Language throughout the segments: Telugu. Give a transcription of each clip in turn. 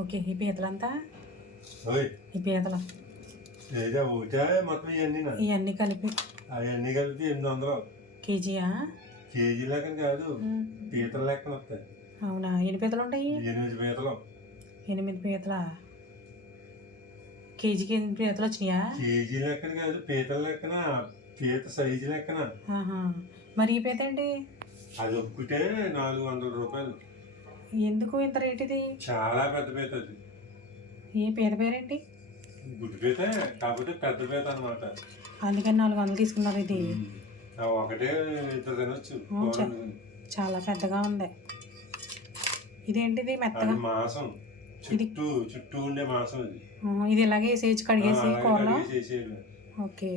ఓకే. ఈ పీతలంతా ఓయ్ ఈ పీతలు ఏదో ఒకటే మొత్తం ఇవన్నీ కలిపి అవన్నీ కలిపి 800 కేజీయా? కేజీ లెక్కన కాదు, పీతల లెక్కన వస్తాయి. అవునా? ఎన్ని పీతలు ఉంటాయి? 8 పీతలు. 8 పీతలా? కేజీకి 8 పీతలు వచ్చినాయా? కేజీ లెక్కన కాదు, పీతల లెక్కన, పీత సైజు లెక్కన. మరి ఈ పీత ఏంటి? అది ఒక్కటే 400 రూపాయలు. ఎందుకు ఇంత రేట్ ఇది? చాలా పెద్ద పీత అది. ఏ పీత పేరేంటి? గుడ్డు పీత, కాకపోతే పెద్ద పీత అనమాట. అందుకని 400 తీసుకున్నారు. ఇది ఒకటే ఇద్దరు తినొచ్చు. చాలా పెద్దగా ఉంది. ఇదేంటిది? మెత్తగా మాంసం, చుట్టూ ఉండే మాంసం అది. ఇది ఇలాగే వేసేసి కడిగేసి కూరలో. ఓకే.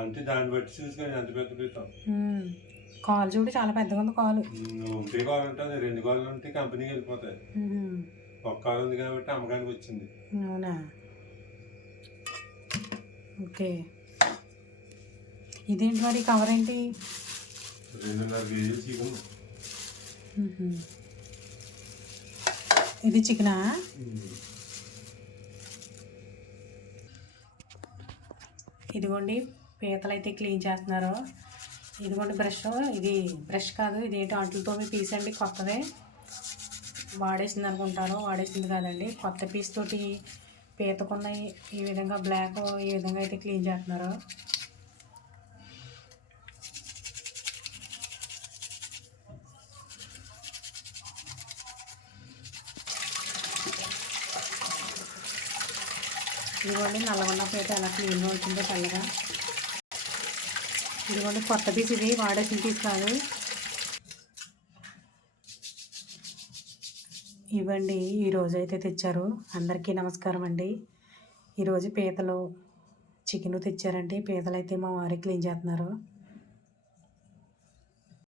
అంటే దాన్ని బట్టి చూసుకొని ఎంత పెద్ద పీత. కాలు చూడు, చాలా పెద్దగా ఉంది కాలు. ఒకటే కాలు ఉంటుంది, 2 కాళ్ళు ఉంటే కంపెనీకి వెళ్ళిపోతాయి. ఒక కాలు ఉంది కాబట్టి అమ్మకానికి వచ్చింది. అవునా? ఓకే. ఇదేంటి మరి కవర్ ఏంటి? 2.5 కేజీలు చికెన్. ఇది చికెనా? ఇదిగోండి పీతలు అయితే క్లీన్ చేస్తున్నారు. ఇదిగోండి బ్రష్. ఇది బ్రష్ కాదు, ఇదేంటి అంట్లతో పీస్ అండి, కొత్తదే. వాడేసింది అనుకుంటారు, వాడేసింది కాదండి, కొత్త పీస్ తోటి పీతకున్న ఈ విధంగా బ్లాక్ ఈ విధంగా అయితే క్లీన్ చేస్తున్నారు. ఇదిగోండి నల్లగొండ పీత ఎలా క్లీన్గా ఉంటుందో తెల్లగా. ఇదిగోండి కొత్త పీస్, ఇది వాడేసిన పీస్ కాదు. ఇవ్వండి ఈరోజు అయితే తెచ్చారు. అందరికీ నమస్కారం అండి. ఈరోజు పీతలు చికెన్ తెచ్చారండి. పీతలు అయితే మా వారి క్లీన్ చేస్తున్నారు.